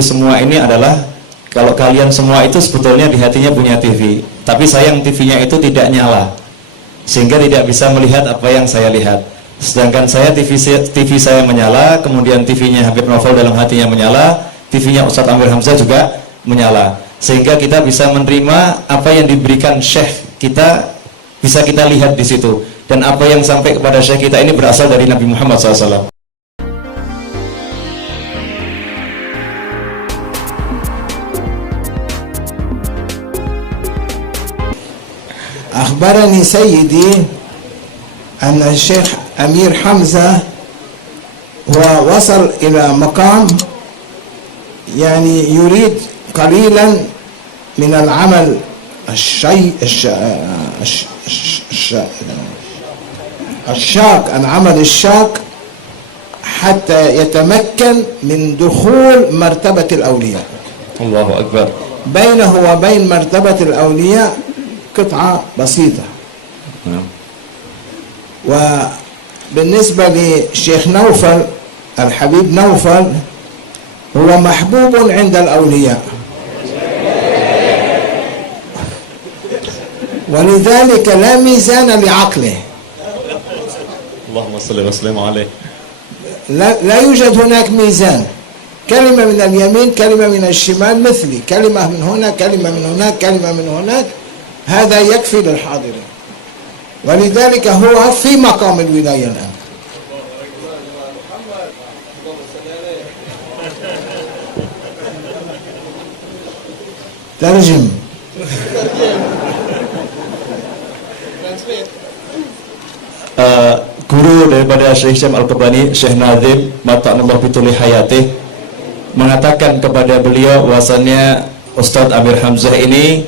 ketahui semua ini adalah kalau kalian semua itu sebetulnya di hatinya punya TV, tapi sayang TV-nya itu tidak nyala, sehingga tidak bisa melihat apa yang saya lihat. Sedangkan saya TV saya menyala, kemudian TV-nya Habib Novel dalam hatinya menyala, TV-nya Ustadz Amir Hamzah juga menyala, sehingga kita bisa menerima apa yang diberikan Syekh kita, bisa kita lihat di situ, dan apa yang sampai kepada Syekh kita ini berasal dari Nabi Muhammad SAW. أخبرني سيدي أن الشيخ أمير حمزة هو وصل إلى مقام يعني يريد قليلا من العمل الشاق، العمل الشاق حتى يتمكن من دخول مرتبة الأولياء. الله أكبر. بينه وبين مرتبة الأولياء قطعة بسيطة. وبالنسبة للشيخ نوفل الحبيب نوفل هو محبوب عند الأولياء، ولذلك لا ميزان لعقله. اللهم صل وسلم عليه. لا يوجد هناك ميزان، كلمة من اليمين كلمة من الشمال مثلي، كلمة من هنا كلمة من هناك كلمة من هناك، هذا يكفي للحاضرين، ولذلك هو في مقام الولاية الآن. ترجم. Guru daripada Syekh Syam Al-Qabani, Syekh Nazim Mata'anullah Bituli Hayatih, mengatakan kepada beliau bahwasannya Ustadz Amir Hamzah ini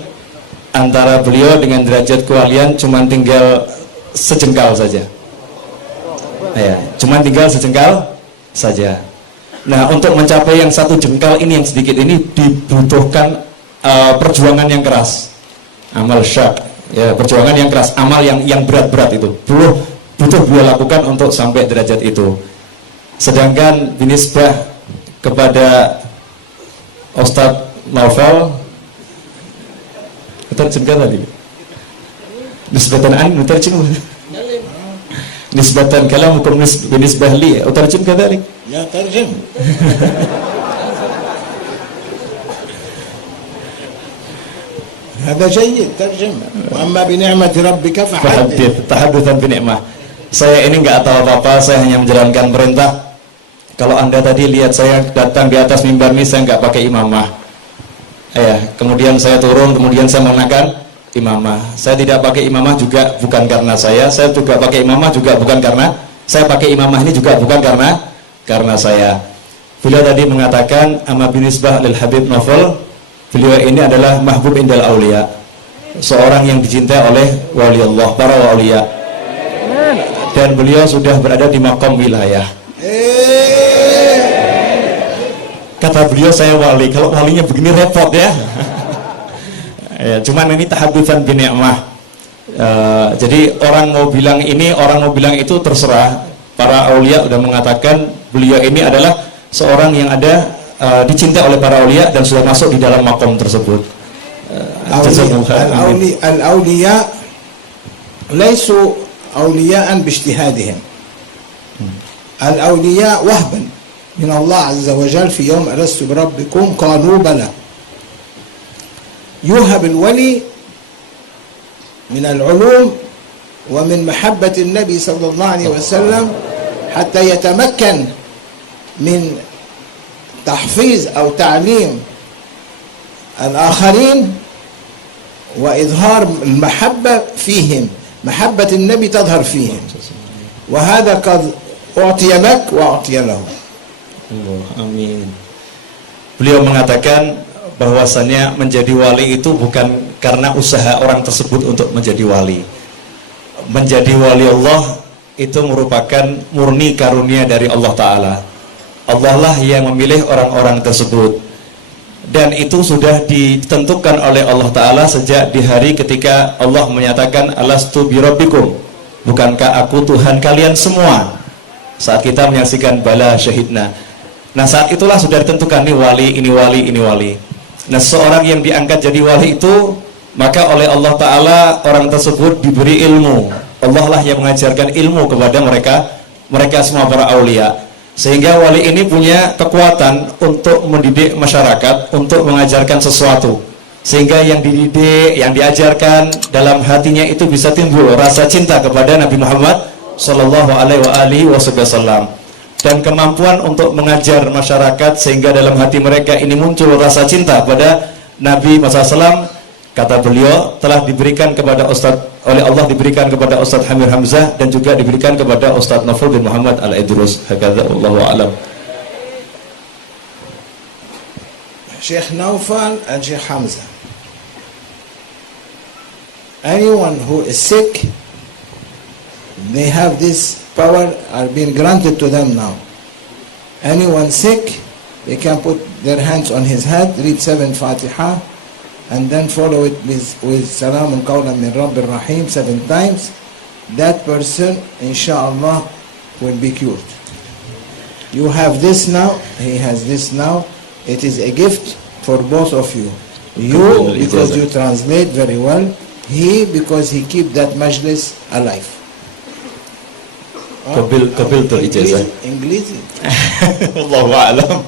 antara beliau dengan derajat kewalian cuma tinggal sejengkal saja. Ya, cuma tinggal sejengkal saja. Nah, untuk mencapai yang satu jengkal ini, yang sedikit ini, dibutuhkan perjuangan yang keras, amal syak, ya, perjuangan yang keras, amal yang berat-berat itu butuh beliau lakukan untuk sampai derajat itu. Sedangkan binisbah kepada Ustadz Novel, terjemah tadi nisbatan an terjemah nisbatan kalam hukum binisbah li terjemah kadzalik ya terjem. هذا جيد ترجمة. وأما بنعمة ربك فحدث. Tahadutsan binikmah. Saya ini nggak tahu apa-apa, saya hanya menjalankan perintah. Kalau Anda tadi lihat saya datang di atas mimbar ini, saya nggak pakai imamah. Ya, kemudian saya turun, kemudian saya mengenakan imamah. Saya tidak pakai imamah juga bukan karena saya juga pakai imamah juga bukan karena saya pakai imamah ini juga bukan karena saya. Beliau tadi mengatakan amma binisbah lil Habib Novel, beliau ini adalah mahbub indal aulia, seorang yang dicintai oleh wali Allah, para wali, dan beliau sudah berada di maqam wilayah. Kata beliau, saya wali, kalau walinya begini repot ya. Ya, cuman ini tahadutsan binikmah. Jadi orang mau bilang ini, orang mau bilang itu, terserah. Para aulia sudah mengatakan beliau ini adalah seorang yang ada dicintai oleh para aulia dan sudah masuk di dalam makom tersebut. Al-aulia laisu auliyaan bijtihadihim. Al-aulia wahban min Allah azza wa jalla fi yawm alastu bi rabbikum qalu bala. يوهب الولي من العلوم ومن محبة النبي صلى الله عليه وسلم حتى يتمكن من تحفيظ أو تعليم الآخرين وإظهار المحبة فيهم، محبة النبي تظهر فيهم، وهذا قد أعطي لك وأعطي له. Amin. Beliau mengatakan bahwasannya menjadi wali itu bukan karena usaha orang tersebut untuk menjadi wali. Menjadi wali Allah itu merupakan murni karunia dari Allah Ta'ala. Allah lah yang memilih orang-orang tersebut, dan itu sudah ditentukan oleh Allah Ta'ala sejak di hari ketika Allah menyatakan alastu birabbikum, bukankah aku Tuhan kalian semua. Saat kita menyaksikan bala syahidna, Nah, saat itulah sudah ditentukan ini wali, ini wali, ini wali. Nah, seorang yang diangkat jadi wali itu, maka oleh Allah Ta'ala orang tersebut diberi ilmu. Allah lah yang mengajarkan ilmu kepada mereka semua para aulia. Sehingga wali ini punya kekuatan untuk mendidik masyarakat, untuk mengajarkan sesuatu. Sehingga yang dididik, yang diajarkan dalam hatinya itu bisa timbul rasa cinta kepada Nabi Muhammad Sallallahu Alaihi Wasallam, dan kemampuan untuk mengajar masyarakat sehingga dalam hati mereka ini muncul rasa cinta pada Nabi SAW. Kata beliau telah diberikan kepada oleh Allah diberikan kepada Ustadz Amir Hamzah dan juga diberikan kepada Ustadz Naufal bin Muhammad Al-Idrus. Hakadha wallahu a'lam. Sheikh Naufal and Sheikh Hamza, anyone who is sick, they have this power are being granted to them now. Anyone sick, they can put their hands on his head, read 7 Fatiha, and then follow it with Salamun Qawlan min Rabbir Rahim 7 times. That person, inshallah, will be cured. You have this now, he has this now. It is a gift for both of you. You, because you translate very well. He, because he keep that majlis alive. Qabiltul ijazah. Inggris. Wallahu a'lam.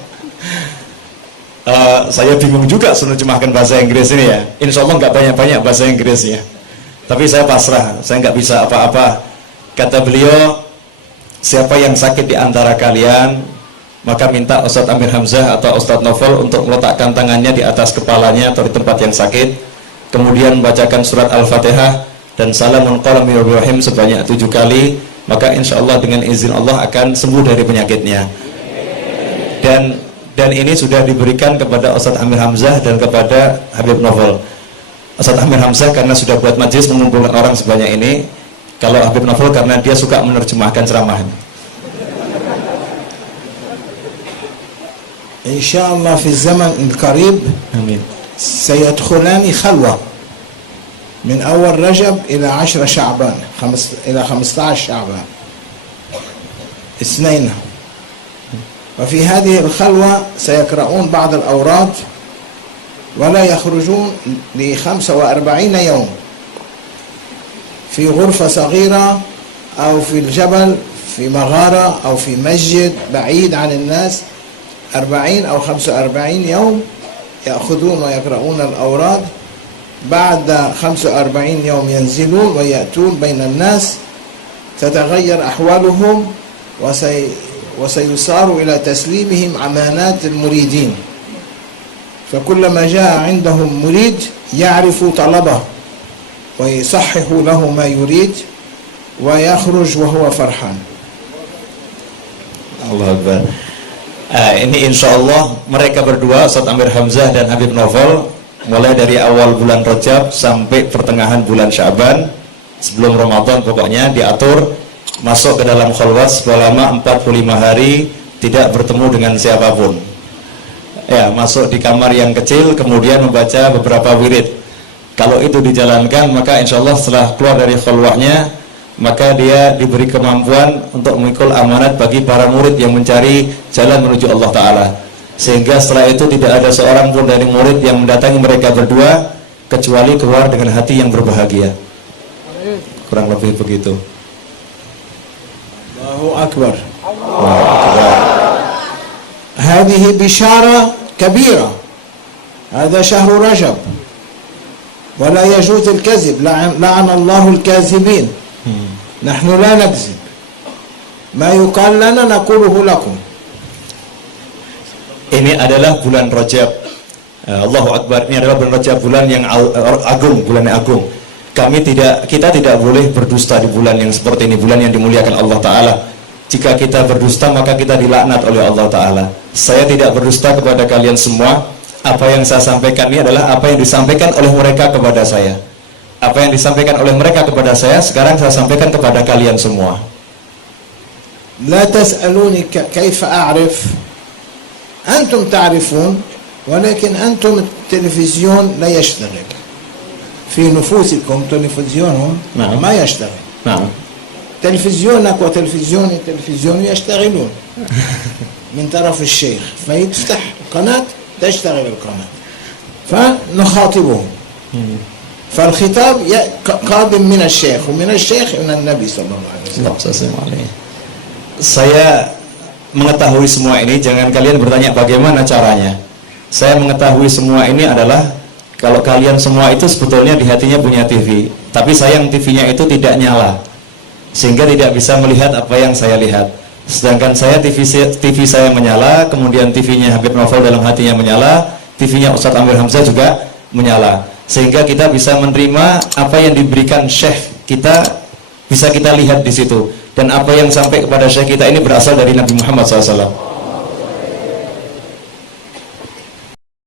Saya bingung juga menerjemahkan bahasa Inggris ini ya. Insya Allah nggak banyak-banyak bahasa Inggrisnya. Tapi saya pasrah, saya nggak bisa apa-apa. Kata beliau, siapa yang sakit di antara kalian, maka minta Ustadz Amir Hamzah atau Ustadz Naufal untuk meletakkan tangannya di atas kepalanya atau di tempat yang sakit, kemudian membacakan surat Al-Fatihah dan Salamun Qawlan min Rabbir Rahim sebanyak 7 kali, maka insya Allah dengan izin Allah akan sembuh dari penyakitnya. Dan ini sudah diberikan kepada Ustadz Amir Hamzah dan kepada Habib Naufal. Ustadz Amir Hamzah karena sudah buat majlis mengumpulkan orang sebanyak ini. Kalau Habib Naufal karena dia suka menerjemahkan ceramah. Insyaallah fi zaman al-qarib Amin. سيدخلان خلوة من أول رجب إلى 10 شعبان إلى 15 شعبان اثنين. وفي هذه الخلوة سيقرؤون بعض الأوراد ولا يخرجون ل45 يوم في غرفة صغيرة أو في الجبل في مغارة أو في مسجد بعيد عن الناس 40 أو 45 يوم يأخذون ويقرؤون الأوراد. بعد 45 يوم ينزلون ويأتون بين الناس تتغير أحوالهم وسيصار إلى تسليمهم أمانات المريدين. فكلما جاء عندهم مريد يعرف طلبه ويصحح له ما يريد ويخرج وهو فرحان. Allah Akbar. Ini insya Allah mereka berdua, Ustadz Amir Hamzah dan Habib Naufal, mulai dari awal bulan Rajab sampai pertengahan bulan Sya'ban, sebelum Ramadan pokoknya diatur masuk ke dalam khalwat selama 45 hari tidak bertemu dengan siapapun. Ya, masuk di kamar yang kecil kemudian membaca beberapa wirid. Kalau itu dijalankan maka insya Allah setelah keluar dari khalwatnya maka dia diberi kemampuan untuk memikul amanat bagi para murid yang mencari jalan menuju Allah Ta'ala. Sehingga setelah itu tidak ada seorang pun dari murid yang mendatangi mereka berdua kecuali keluar dengan hati yang berbahagia. Kurang lebih begitu. Allahu Akbar. هذه بشارة كبيرة. هذا شهر رجب ولا يجوز الكذب. لعن الله الكاذبين. نحن لا نكذب. ما يقال لنا نقوله لكم. Ini adalah bulan Rajab. Allahu Akbar. Ini adalah bulan Rajab, bulan yang agung, bulan yang agung. Kita tidak boleh berdusta di bulan yang seperti ini, bulan yang dimuliakan Allah Ta'ala. Jika kita berdusta maka kita dilaknat oleh Allah Ta'ala. Saya tidak berdusta kepada kalian semua. Apa yang saya sampaikan ini adalah apa yang disampaikan oleh mereka kepada saya. Apa yang disampaikan oleh mereka kepada saya sekarang saya sampaikan kepada kalian semua. لا تسألوني كيف أعرف. أنتم تعرفون ولكن أنتم التلفزيون لا يشتغل في نفوسكم. تلفزيونهم ما يشتغل. Nah. تلفزيونك وتلفزيوني تلفزيون يشتغلون من طرف الشيخ، فيفتح قناة تشتغل القناة فنخاطبهم. فالخطاب قادم من الشيخ ومن الشيخ من النبي صلى الله عليه وسلم. Saya mengetahui semua ini, jangan kalian bertanya bagaimana caranya. Saya mengetahui semua ini adalah kalau kalian semua itu sebetulnya di hatinya punya TV, tapi sayang TV-nya itu tidak nyala, sehingga tidak bisa melihat apa yang saya lihat. Sedangkan saya TV saya menyala, kemudian TV-nya Habib Novel dalam hatinya menyala, TV-nya Ustadz Amir Hamzah juga menyala, sehingga kita bisa menerima apa yang diberikan Syekh kita, bisa kita lihat di situ. Dan apa yang sampai kepada Syekh kita ini berasal dari Nabi Muhammad SAW.